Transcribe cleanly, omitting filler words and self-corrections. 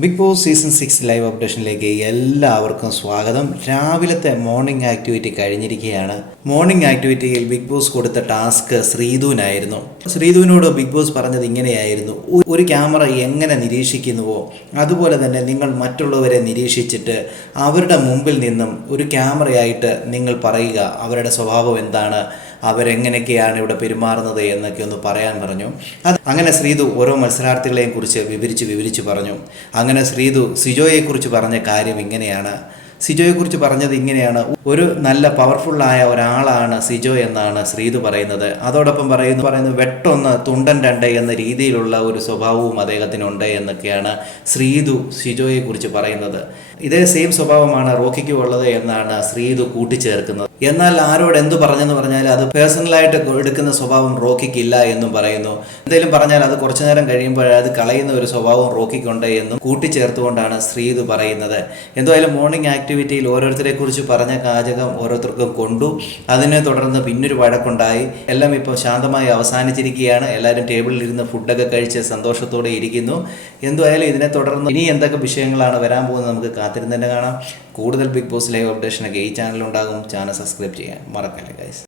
Big boss season 6 live അപ്ഡേഷനിലേക്ക് എല്ലാവർക്കും സ്വാഗതം. രാവിലത്തെ മോർണിംഗ് ആക്ടിവിറ്റി കഴിഞ്ഞിരിക്കുകയാണ്. മോർണിംഗ് ആക്ടിവിറ്റിയിൽ ബിഗ് ബോസ് കൊടുത്ത ടാസ്ക് ശ്രീധുവിനായിരുന്നു. ശ്രീധുവിനോട് ബിഗ് ബോസ് പറഞ്ഞത് ഇങ്ങനെയായിരുന്നു: ഒരു ക്യാമറ എങ്ങനെ നിരീക്ഷിക്കുന്നുവോ അതുപോലെ തന്നെ നിങ്ങൾ മറ്റുള്ളവരെ നിരീക്ഷിച്ചിട്ട് അവരുടെ മുമ്പിൽ നിന്നും ഒരു ക്യാമറയായിട്ട് നിങ്ങൾ പറയുക അവരുടെ സ്വഭാവം എന്താണ്, അവരെങ്ങനെയൊക്കെയാണ് ഇവിടെ പെരുമാറുന്നത് എന്നൊക്കെ ഒന്ന് പറയാൻ പറഞ്ഞു. അങ്ങനെ ശ്രീധു ഓരോ മത്സരാർത്ഥികളെയും കുറിച്ച് വിവരിച്ച് പറഞ്ഞു. അങ്ങനെ ശ്രീധു സിജോയെക്കുറിച്ച് പറഞ്ഞ കാര്യം ഇങ്ങനെയാണ്. സിജോയെക്കുറിച്ച് പറഞ്ഞത് ഇങ്ങനെയാണ്: ഒരു നല്ല പവർഫുള്ളായ ഒരാളാണ് സിജോ എന്നാണ് ശ്രീധു പറയുന്നത്. അതോടൊപ്പം പറയുന്നു വെട്ടൊന്ന് തുണ്ടൻ രണ്ട് എന്ന രീതിയിലുള്ള ഒരു സ്വഭാവവും അദ്ദേഹത്തിനുണ്ട് എന്നൊക്കെയാണ് ശ്രീധു സിജോയെക്കുറിച്ച് പറയുന്നത്. ഇതേ സെയിം സ്വഭാവമാണ് റോക്കിക്കും ഉള്ളത് എന്നാണ് ശ്രീധു കൂട്ടിച്ചേർക്കുന്നത്. എന്നാൽ ആരോട് എന്തു പറഞ്ഞെന്ന് പറഞ്ഞാൽ അത് പേഴ്സണലായിട്ട് എടുക്കുന്ന സ്വഭാവം റോക്കിക്കില്ല എന്നും പറയുന്നു. എന്തെങ്കിലും പറഞ്ഞാൽ അത് കുറച്ചു നേരം കഴിയുമ്പോൾ അത് കളയുന്ന ഒരു സ്വഭാവം റോക്കിക്കുണ്ട് എന്നും കൂട്ടിച്ചേർത്തുകൊണ്ടാണ് ശ്രീധു പറയുന്നത്. എന്തായാലും മോർണിംഗ് ആക്ടിവിറ്റിയിൽ ഓരോരുത്തരെ കുറിച്ച് പറഞ്ഞ വാചകം ഓരോരുത്തർക്കും കൊണ്ടു. അതിനെ തുടർന്ന് പിന്നൊരു വഴക്കുണ്ടായി. എല്ലാം ഇപ്പോൾ ശാന്തമായി അവസാനിച്ചിരിക്കുകയാണ്. എല്ലാവരും ടേബിളിൽ ഇരുന്ന് ഫുഡൊക്കെ കഴിച്ച് സന്തോഷത്തോടെ ഇരിക്കുന്നു. എന്തായാലും ഇതിനെ തുടർന്ന് ഇനി എന്തൊക്കെ വിഷയങ്ങളാണ് വരാൻ പോകുന്നത് നമുക്ക് കാത്തിരുന്ന് തന്നെ കാണാം. കൂടുതൽ ബിഗ് ബോസ് ലൈവ് അപ്ഡേഷനൊക്കെ ഈ ചാനലുണ്ടാകും. ചാനൽ സബ്സ്ക്രൈബ് ചെയ്യാൻ മറക്കല്ലേ ഗൈസ്.